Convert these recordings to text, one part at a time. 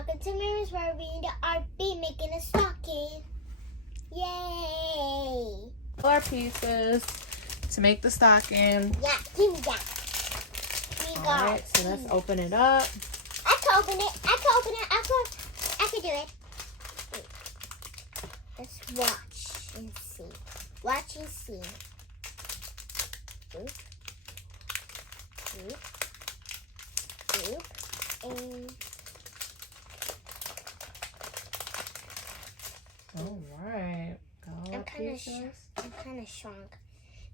welcome to Mama's where we are making a stocking. Yay! Our pieces to make the stocking. Yeah, give me that. Alright, so let's open it up. I can open it. I can do it. Wait. Let's watch and see. Watch and see. Oop. Oop. Oop. And Alright. I'm kind of shrunk.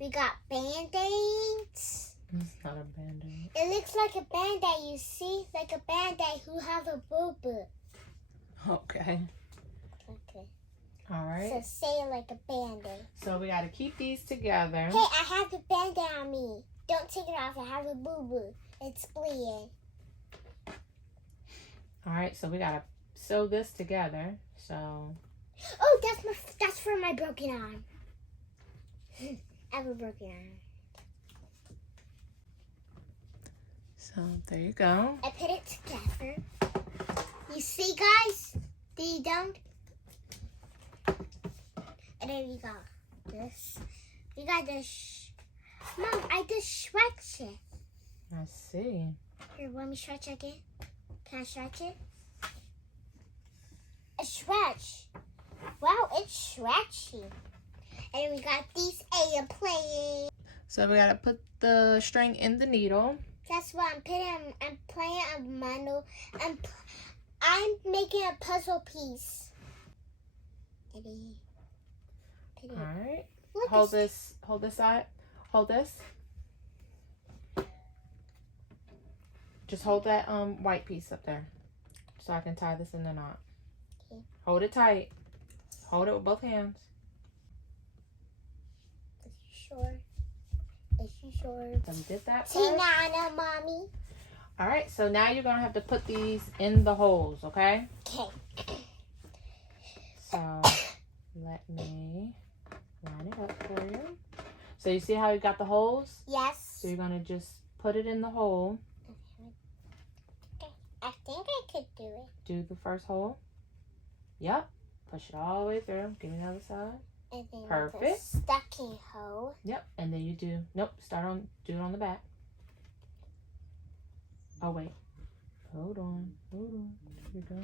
We got Band-Aids. It's not a Band-Aid. It looks like a Band-Aid, you see? Like a Band-Aid who has a boo-boo. Okay. Okay. Alright. So say it like a Band-Aid. So we got to keep these together. Hey, I have the Band-Aid on me. Don't take it off. I have a boo-boo. It's bleeding. Alright, so we got to sew this together. So... Oh, that's for my broken arm. I have a broken arm. So there you go. I put it together. You see, guys? You don't? And then we got this. We got this. Mom, I just stretch it. I see. Here, let me stretch again. Can I stretch it? A stretch. Wow, it's stretchy. And we got these airplanes. So we got to put the string in the needle. That's what I'm putting. I'm playing a bundle. I'm making a puzzle piece. All right. Look, Hold this side. Hold this. Just hold that white piece up there so I can tie this in the knot. Okay. Hold it tight. Hold it with both hands. Is you sure? Is you sure? So we did that first. Tinana, mommy. All right, so now you're going to have to put these in the holes, okay? Okay. So let me line it up for you. So you see how you got the holes? Yes. So you're going to just put it in the hole. I think I could do it. Do the first hole. Yep. Push it all the way through. Give me the other side. And then Perfect. with a stocking hole. Yep. And then you do, nope, do it on the back. Oh, wait. Hold on. Here we go.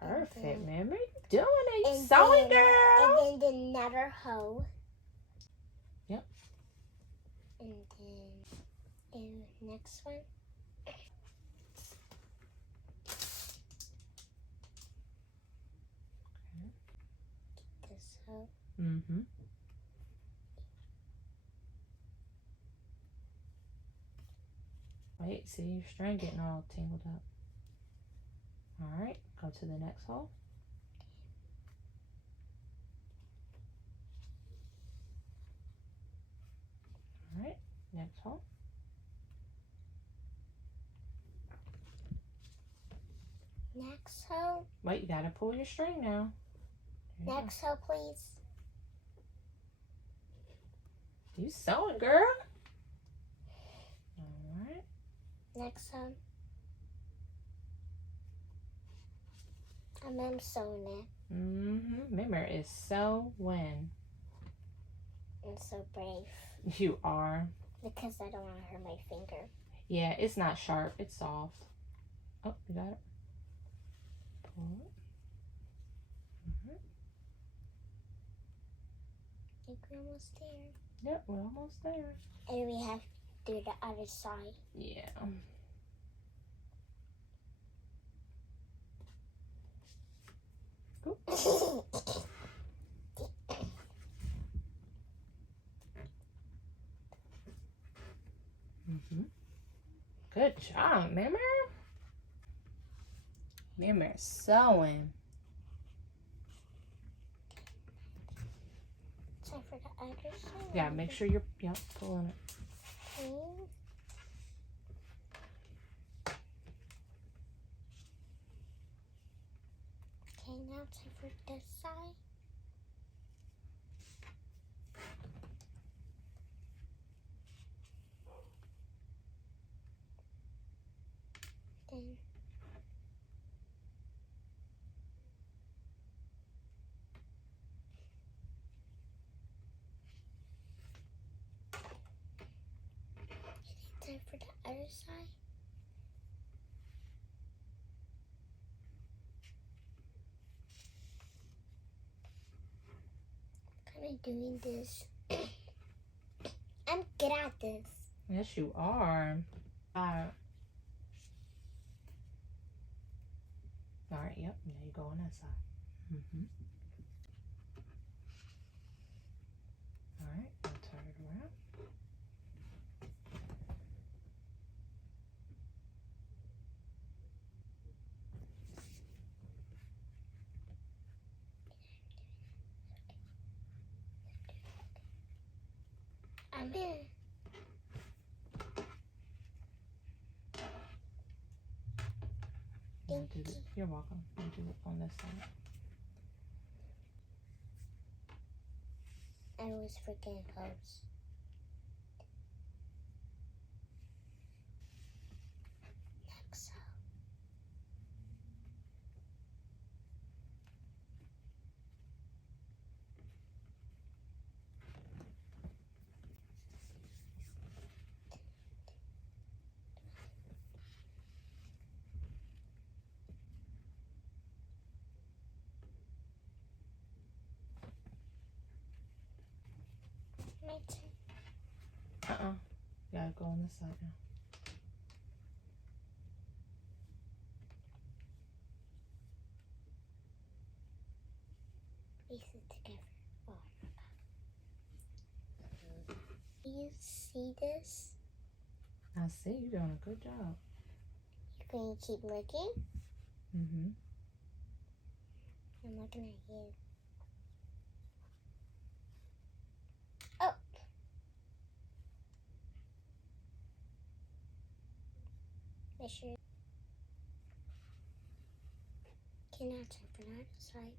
Perfect, Mary. You doing it. You sewing, girl. And then another hole. Yep. And then the next one. This hole. Mm-hmm. Wait, see your string getting all tangled up. All right, go to the next hole. All right, next hole. Next hole. Wait, you gotta pull your string now. There you Next hole, please. go. You sewing, girl. All right. Next hole. I'm sewing it. Mm-hmm. Remember, it's sewing. I'm so brave. You are. Because I don't want to hurt my finger. Yeah, it's not sharp. It's soft. Oh, you got it. Pull it. Mm-hmm. I think we're almost there. Yep, we're almost there. And we have to do the other side. Yeah. Mm-hmm. Good job, Mimmer. Mimmer sewing. Time for the other side. Yeah, make sure you're pulling it. Okay. Okay, now time for this side. side. I'm kind of doing this. I'm good at this. Yes, you are. Alright, yep. There you go on that side. Alright, I'll turn it around. I'm in. You're welcome. I'll do it on this side. I was freaking close. Next up. My turn. You gotta go on this side now. Piece it together. Oh. Do you see this? I see. You're doing a good job. You're going to keep looking? I'm looking at you. Oh! Make sure. Can I turn for that side?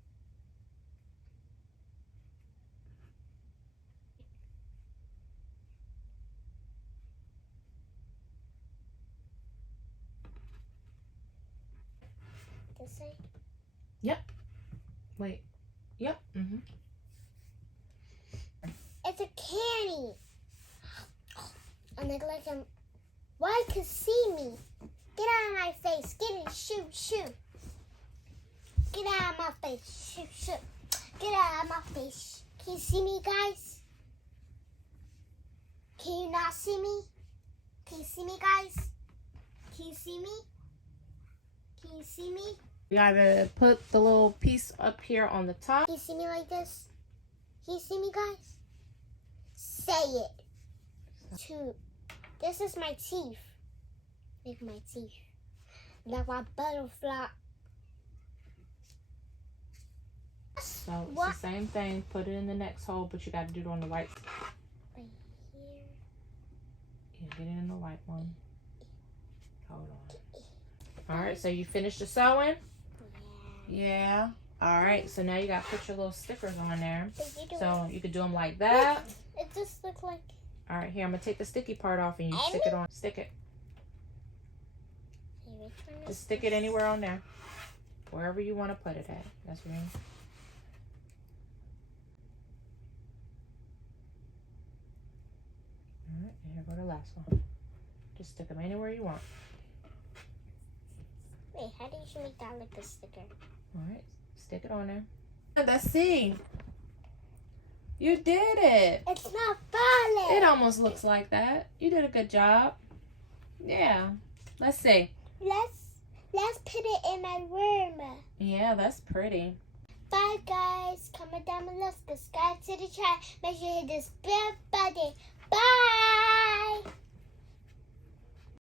This side? Yep. Wait. Yep. It's a candy. And look like I'm. Why could see me? Get out of my face. Get it. Shoot. Get out of my face. Shoot. Get out of my face. Can you see me, guys? Can you not see me? Can you see me, guys? Can you see me? Can you see me? You gotta put the little piece up here on the top. Can you see me like this? Can you see me, guys? Say it. Two. This is my teeth. Look at my teeth. Like my butterfly. So it's the same thing. Put it in the next hole, but you gotta do it on the right. Right here. Yeah, get it in the white one. Hold on. Alright, so you finished the sewing? Yeah. Alright, so now you gotta put your little stickers on there. So you could do them like that. It just looks like. Alright, here, I'm gonna take the sticky part off and you stick it on. Stick it. Just stick it anywhere on there. Wherever you want to put it at. That's what I mean. Alright, and here go the last one. Just stick them anywhere you want. Wait, how do you make that like a sticker? Alright, stick it on there. Let's see. You did it. It's not falling. It almost looks like that. You did a good job. Yeah. Let's see. Let's put it in my room. Yeah, that's pretty. Bye guys. Comment down below. Subscribe to the channel. Make sure you hit this bell button. Bye.